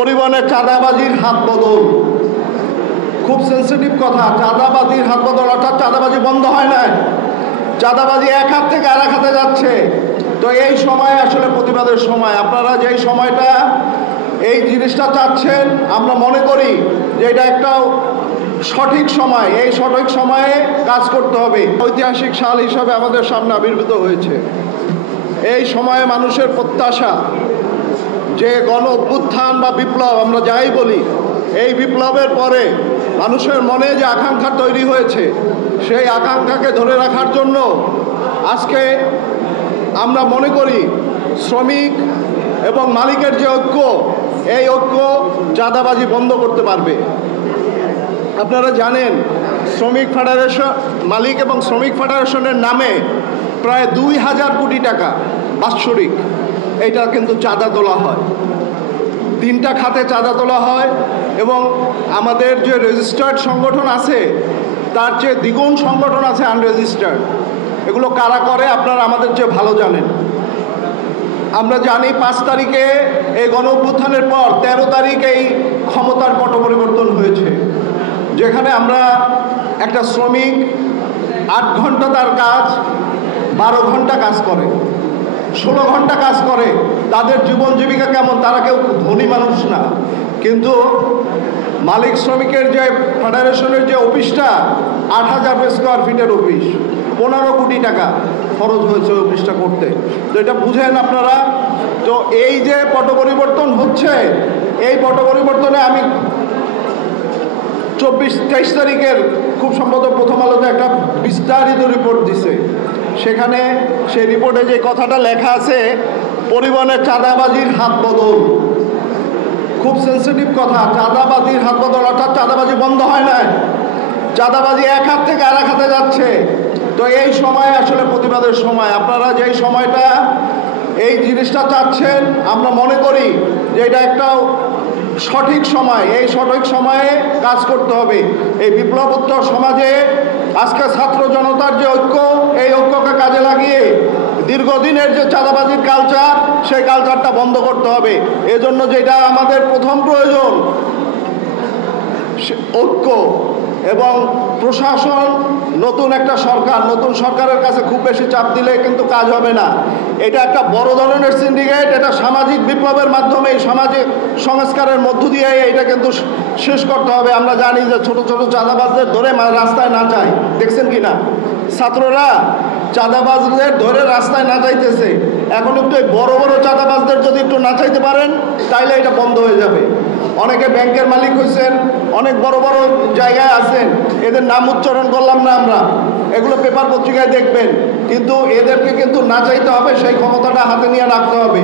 পরিবহনে চাঁদাবাজির হাত বদল খুব সেন্সিটিভ কথা। চাঁদাবাজির হাত বদল অর্থাৎ চাঁদাবাজি বন্ধ হয় না, চাঁদাবাজি এক হাত থেকে আর এক হাতে যাচ্ছে। তো এই সময় আসলে প্রতিবাদের সময়, আপনারা যেই সময়টা এই জিনিসটা চাচ্ছেন আমরা মনে করি যে এটা একটা সঠিক সময়, এই সঠিক সময়ে কাজ করতে হবে। ঐতিহাসিক সাল হিসাবে আমাদের সামনে আবির্ভূত হয়েছে। এই সময়ে মানুষের প্রত্যাশা যে গণ অভ্যুত্থান বা বিপ্লব আমরা যাই বলি, এই বিপ্লবের পরে মানুষের মনে যে আকাঙ্ক্ষা তৈরি হয়েছে সেই আকাঙ্ক্ষাকে ধরে রাখার জন্য আজকে আমরা মনে করি শ্রমিক এবং মালিকের যে ঐক্য, এই ঐক্য চাঁদাবাজি বন্ধ করতে পারবে। আপনারা জানেন শ্রমিক ফেডারেশন, মালিক এবং শ্রমিক ফেডারেশনের নামে প্রায় 2000 কোটি টাকা বাৎসরিক এইটা কিন্তু চাঁদা তোলা হয়। 3টা খাতে চাঁদা তোলা হয় এবং আমাদের যে রেজিস্টার্ড সংগঠন আছে তার চেয়ে দ্বিগুণ সংগঠন আছে আনরেজিস্টার্ড। এগুলো কারা করে আপনারা আমাদের চেয়ে ভালো জানেন। আমরা জানি 5 তারিখে এই গণ অভ্যুত্থানের পর 13 তারিখ এই ক্ষমতার পট পরিবর্তন হয়েছে, যেখানে আমরা একটা শ্রমিক 8 ঘন্টা তার কাজ 12 ঘন্টা কাজ করে, 16 ঘন্টা কাজ করে। তাদের জীবন জীবিকা কেমন, তারা কেউ ধনী মানুষ না, কিন্তু মালিক শ্রমিকের যে ফেডারেশনের যে অফিসটা 8000 স্কোয়ার ফিটের অফিস, 15 কোটি টাকা খরচ হয়েছে অফিসটা করতে। তো এটা বুঝেন আপনারা। তো এই যে পট পরিবর্তন হচ্ছে, এই পট পরিবর্তনে আমি 24-23 তারিখের খুব সম্ভবত প্রথম আলোতে একটা বিস্তারিত রিপোর্ট দিছে। সেখানে সেই রিপোর্টে যে কথাটা লেখা আছে, পরিবহনের চাঁদাবাজির হাত বদল খুব সেন্সিটিভ কথা। চাঁদাবাজির হাত বদল অর্থাৎ চাঁদাবাজি বন্ধ হয় না, চাঁদাবাজি এক হাত থেকে আর এক হাতে যাচ্ছে। তো এই সময় আসলে প্রতিবাদের সময়, আপনারা যেই সময়টা এই জিনিসটা চাচ্ছেন আমরা মনে করি যে এটা একটা সঠিক সময়, এই সঠিক সময়ে কাজ করতে হবে। এই বিপ্লবোত্তর সমাজে আজকে ছাত্র জনতার যে ঐক্য, এই ঐক্যকে কাজে লাগিয়ে দীর্ঘদিনের যে চাঁদাবাজির কালচার, সেই কালচারটা বন্ধ করতে হবে। এজন্য যেটা আমাদের প্রথম প্রয়োজন ঐক্য এবং প্রশাসন। নতুন একটা সরকার, নতুন সরকারের কাছে খুব বেশি চাপ দিলে কিন্তু কাজ হবে না। এটা একটা বড় ধরনের সিন্ডিকেট, এটা সামাজিক বিপ্লবের মাধ্যমে সামাজিক সংস্কারের মধ্য দিয়ে এটা কিন্তু শেষ করতে হবে। আমরা জানি যে ছোট ছোট চাঁদাবাজদের ধরে রাস্তায় না যায়, দেখছেন কি না? ছাত্ররা চাঁদাবাজদের ধরে রাস্তায় না যাইতেছে। এখন একটু বড় বড় চাঁদাবাজদের যদি একটু না চাইতে পারেন তাইলে এটা বন্ধ হয়ে যাবে। অনেকে ব্যাংকের মালিক হয়েছেন, অনেক বড় বড় জায়গায় আছেন, এদের নাম উচ্চারণ করলাম না আমরা, এগুলো পেপার পত্রিকায় দেখবেন। কিন্তু এদেরকে কিন্তু না চাইতে হবে, সেই ক্ষমতাটা হাতে নিয়ে রাখতে হবে।